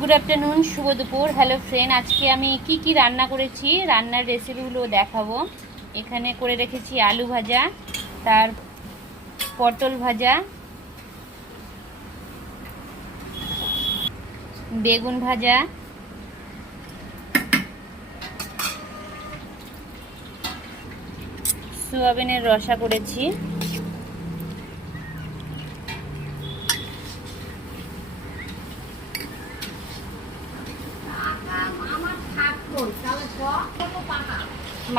Good afternoon, শুভ দুপুর। Hello friend, আজকে আমি কি রান্না করেছি রান্নার রেসিপিগুলো দেখাবো। এখানে করে রেখেছি আলু ভাজা, তার পটল ভাজা, বেগুন ভাজা, সোয়াবিনের রসা করেছি,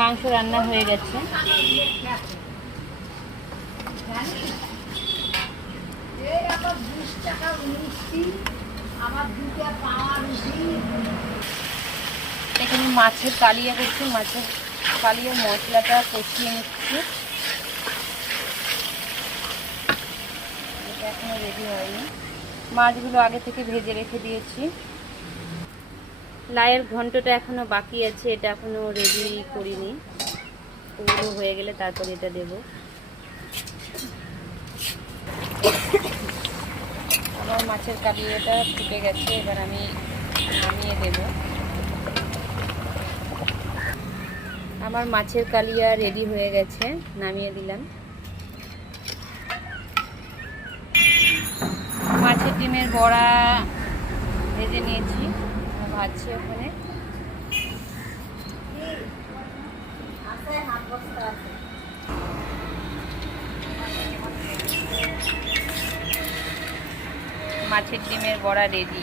মাংস রান্না হয়ে গেছে। এখানে মাছের কালিয়া করছি, মাছের কালিয়া মশলাটা কষিয়ে নিচ্ছি। এটা এখনো রেডি হয়নি। মাছগুলো আগে থেকে ভেজে রেখে দিয়েছি। লাউয়ের ঘন্টটা এখনো বাকি আছে, এটা এখনো রেডি করিনি। ওগুলো হয়ে গেলে তারপর এটা দেব। আমার মাছের কালিয়াটা ফুটে গেছে, এবার আমি নামিয়ে দেব। আমার মাছের কালিয়া রেডি হয়ে গেছে, নামিয়ে দিলাম। মাছের ডিমের বড়া ভেজে নিয়েছি, ভাজছি ওখানে। মাছের ডিমের বড়া রেডি।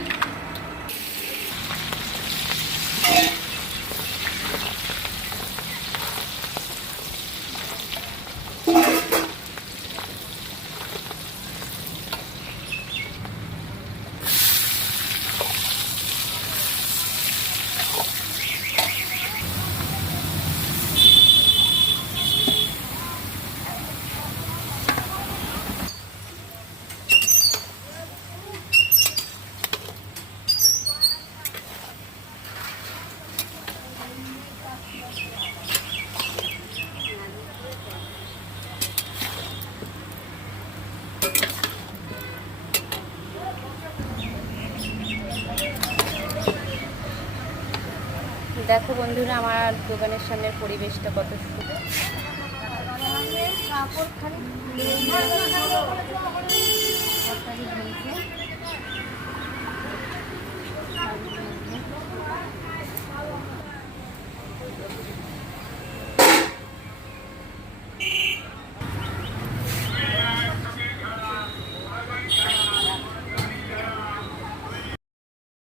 দেখো বন্ধুরা, আমার দোকানের সামনের পরিবেশটা কত সুন্দর।